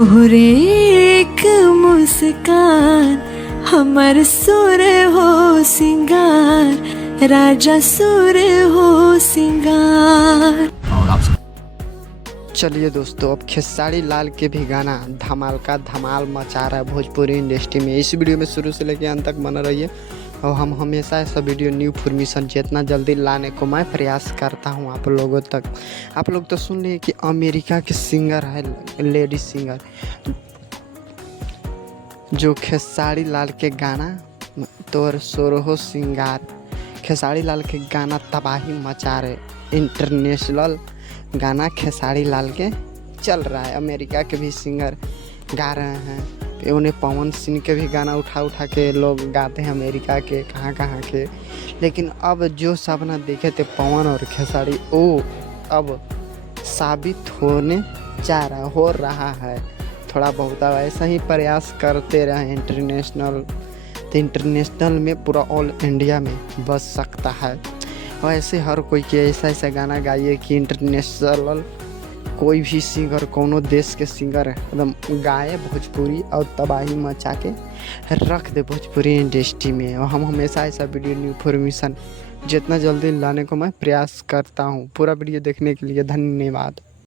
तोहरे एक मुस्कान हमर सुर हो सिंगार, राजा सुर हो सिंगार। चलिए दोस्तों, अब खेसारी लाल के भी गाना धमाल का धमाल मचा रहा है भोजपुरी इंडस्ट्री में। इस वीडियो में शुरू से लेकर अंत तक बना रहिए और हम हमेशा ऐसा वीडियो न्यू इन्फॉर्मेशन जितना जल्दी लाने को मैं प्रयास करता हूं आप लोगों तक। आप लोग तो सुन लिए कि अमेरिका के सिंगर है, लेडी सिंगर, जो खेसारी लाल के गाना तोर सोरहो सिंगार, खेसारी लाल के गाना तबाही मचा रहे। इंटरनेशनल गाना खेसारी लाल के चल रहा है, अमेरिका के भी सिंगर गा रहे हैं। उन्हें पवन सिंह के भी गाना उठा के लोग गाते हैं, अमेरिका के कहाँ के। लेकिन अब जो सपना देखे थे पवन और खेसारी, वो अब साबित होने हो रहा है। थोड़ा बहुत अब ऐसा ही प्रयास करते रहे इंटरनेशनल, तो इंटरनेशनल में पूरा ऑल इंडिया में बच सकता है। और ऐसे हर कोई के ऐसा गाना गाइए कि इंटरनेशनल कोई भी सिंगर, कोनो देश के सिंगर एकदम गाए भोजपुरी और तबाही मचा के रख दे भोजपुरी इंडस्ट्री में। और हम हमेशा ऐसा वीडियो न्यू इन्फॉर्मेशन जितना जल्दी लाने को मैं प्रयास करता हूँ। पूरा वीडियो देखने के लिए धन्यवाद।